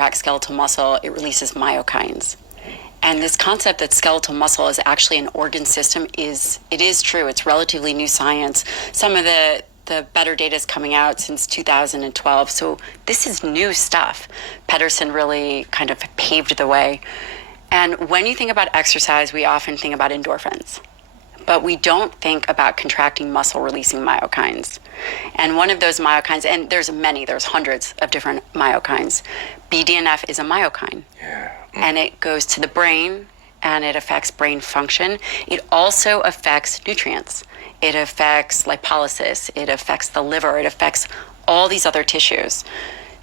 contract skeletal muscle, it releases myokines. And this concept that skeletal muscle is actually an organ system is true. It's relatively new science. Some of the better data is coming out since 2012. So this is new stuff. Pedersen really kind of paved the way. And when you think about exercise, we often think about endorphins. But we don't think about contracting muscle releasing myokines. And one of those myokines, and there's hundreds of different myokines. BDNF is a myokine. Yeah. And it goes to the brain and it affects brain function. It also affects nutrients. It affects lipolysis. It affects the liver. It affects all these other tissues.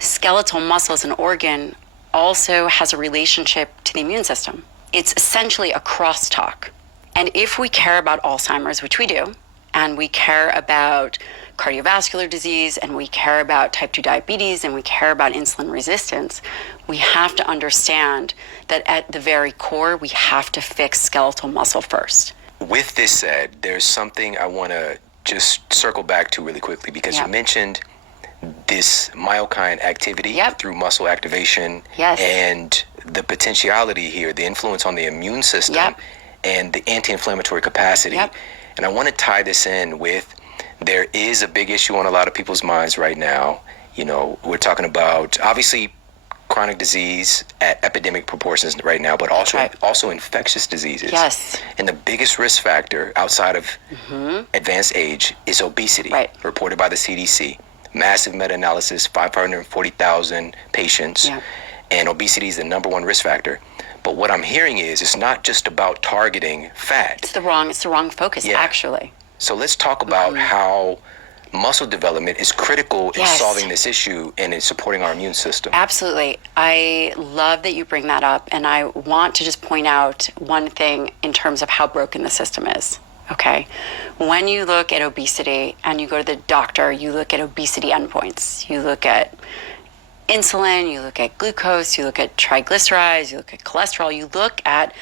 Skeletal muscle as an organ also has a relationship to the immune system. It's essentially a crosstalk. And if we care about Alzheimer's, which we do, and we care about cardiovascular disease, and we care about type 2 diabetes, and we care about insulin resistance, we have to understand that at the very core, we have to fix skeletal muscle first. With this said, there's something I want to just circle back to really quickly, because you mentioned this myokine activity through muscle activation and the potentiality here, the influence on the immune system and the anti-inflammatory capacity. And I want to tie this in with, there is a big issue on a lot of people's minds right now. You know, we're talking about obviously chronic disease at epidemic proportions right now, but also infectious diseases. And the biggest risk factor outside of advanced age is obesity, reported by the CDC. Massive meta-analysis, 540,000 patients, and obesity is the number one risk factor. But what I'm hearing is it's not just about targeting fat. It's the wrong focus, actually. So let's talk about how muscle development is critical in solving this issue and in supporting our immune system. Absolutely. I love that you bring that up. And I want to just point out one thing in terms of how broken the system is. Okay. When you look at obesity and you go to the doctor, you look at obesity endpoints. You look at insulin, you look at glucose, you look at triglycerides, you look at cholesterol, you look at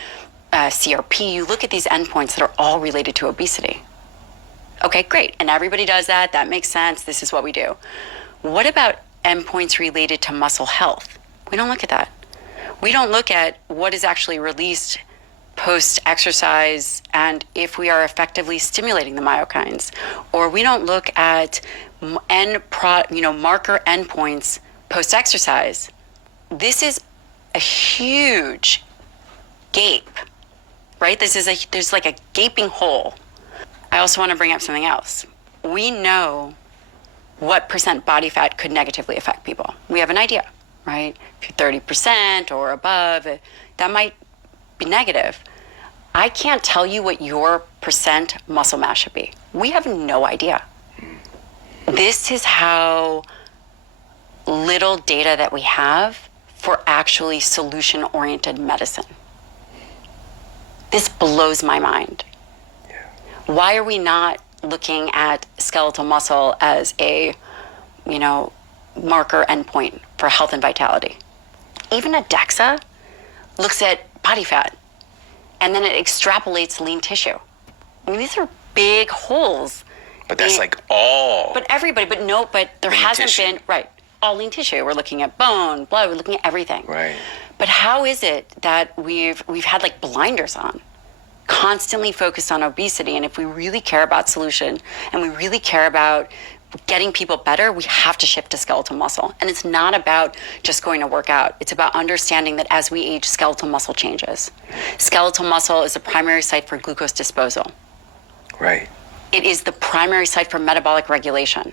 CRP, you look at these endpoints that are all related to obesity. Okay, great. And everybody does that. That makes sense. This is what we do. What about endpoints related to muscle health? We don't look at that. We don't look at what is actually released post-exercise and if we are effectively stimulating the myokines. Or we don't look at marker endpoints post-exercise. This is a huge gape, right? There's like a gaping hole. I also want to bring up something else. We know what percent body fat could negatively affect people. We have an idea, right? If you're 30% or above, that might be negative. I can't tell you what your percent muscle mass should be. We have no idea. This is how little data that we have for actually solution-oriented medicine. This blows my mind. Why are we not looking at skeletal muscle as a, marker endpoint for health and vitality? Even a DEXA looks at body fat, and then it extrapolates lean tissue. I mean, these are big holes. But that's all. But everybody, but there hasn't been, all lean tissue. We're looking at bone, blood, we're looking at everything. Right. But how is it that we've had blinders on? Constantly focused on obesity, and if we really care about solution and we really care about getting people better, we have to shift to skeletal muscle. And it's not about just going to work out. It's about understanding that as we age, skeletal muscle changes. Skeletal muscle is the primary site for glucose disposal. Right. It is the primary site for metabolic regulation.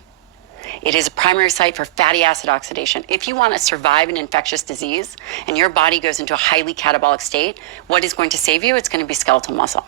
It is a primary site for fatty acid oxidation. If you want to survive an infectious disease and your body goes into a highly catabolic state, what is going to save you? It's going to be skeletal muscle.